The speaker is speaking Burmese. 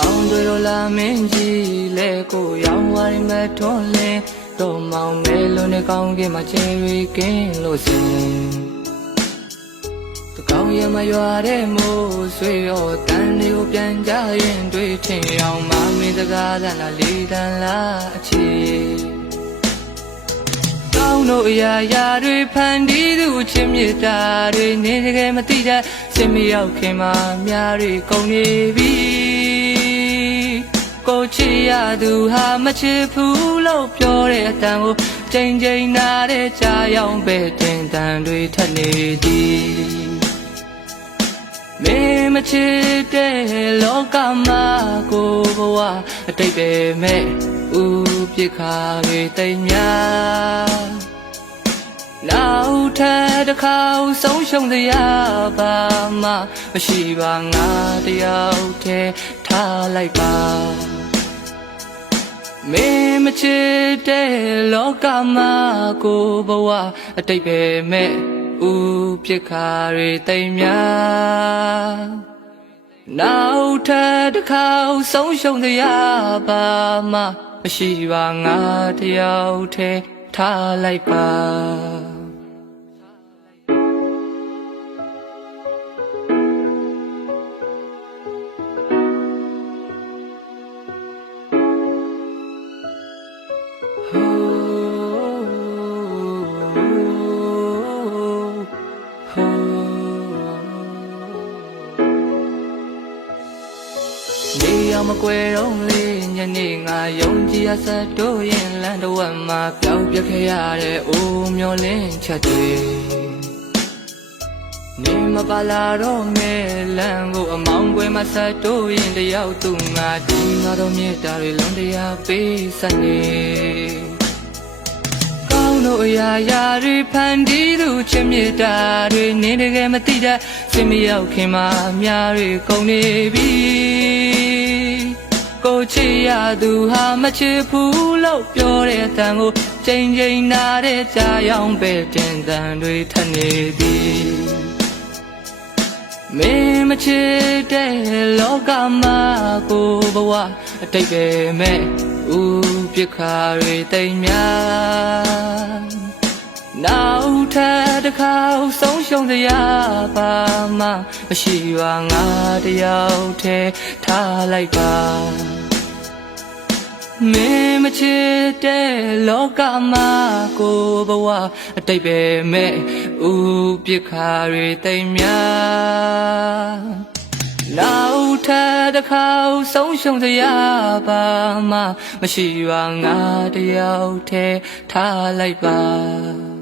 အောင်တို့လာမင်းကြီးလဲကိုရောင်ဝါရီမထွန်းလင်းတော့မောင်မဲလုံးနဲ့ကောင်းကင်မှာချေရီကင်းလို့စင်တကောင်းရမရွာတဲ့မိုးဆွေရောတန်တွေကိုပြန်ကြရင်တွေ့ထင်အောင်မမင်းစကားသံလာလေးတန်လာအချီကောင်းတို့အရာရာတွေဖန်တီးသူချစ်မြတ်တာတွေနေတကယ်မသိတဲ့စင်မရောက်ခင်မှာများတွေကုန်နေပြီကိုချစ်ရသူဟာမချစ်ဘူးလို့ပြောတဲ့အတန်ကိုချိန်ချိန်နာတဲ့ကြာရောက်ပဲတင်တန်တွေထက်နေသည်မင်းမချစ်တဲ့လောကမှာကိုဘဝအတိတ်ပဲမဲ့ဥပြစ်ခါတွေတိမ်များနောက်ထပ်တစ်ခါဆုံးရှုံးစရာပါမှမရှိပါငါတယောက်တည်းထားလိုက်ပါမင်းမချစ်တဲ့လောကမှာကိုဘဝအတိတ်ပဲမဲ့ဥပြစ်ခါတွေတိမ်များနောက်ထပ်တစ်ခါဆုံးရှုံးစရာပါမှမရှိပါငါတယောက်တည်းထားလိုက်ပါနေအောင်မကွယ်တော့လေညနေငါယုံကြည်ရစတို့ရင်လမ်းတော်မှာပြောင်းပြခဲ့ရတဲ့အိုးမျောလင်းချက်တွေနေမပါလာတော့မဲလမ်းကိုအမောင်းကွယ်မှာစတို့ရင်တယောက်သူငါဒီငါတို့မြေတာတွေလုံးတရားပေးစနေတို့အရာရာတွေဖန်တီးသူချစ်မြတ်တာတွေနေတကယ်မသိတဲ့စင်မရောက်ခင်မှာအများတွေကုန်နေပြီကိုချစ်ရသူဟာမချစ်ဘူးလို့ပြောတဲ့အတန်ကိုချိန်ချိန်နာတဲ့ကြာရောက်ပဲတင်တန်တွေထက်နေပြီမင်းမချစ်တဲ့လောကမှာကိုဘဝအတိတ်ပဲမဲ့ဥပြစ်ခါတွေတိမ်များနောက်ထပ်တစ်ခါဆုံးရှုံးစရာပါမှမရှိပါငါတယောက်တည်းထားလိုက်ပါမင်းမချစ်တဲ့လောကမှာကိုဘဝအတိတ်ပဲမဲ့ဥပြစ်ခါတွေတိမ်များနောက်ထပ်တစ်ခါဆုံးရှုံးစရာပါမှမရှိပါငါတယောက်တည်းထားလိုက်ပါ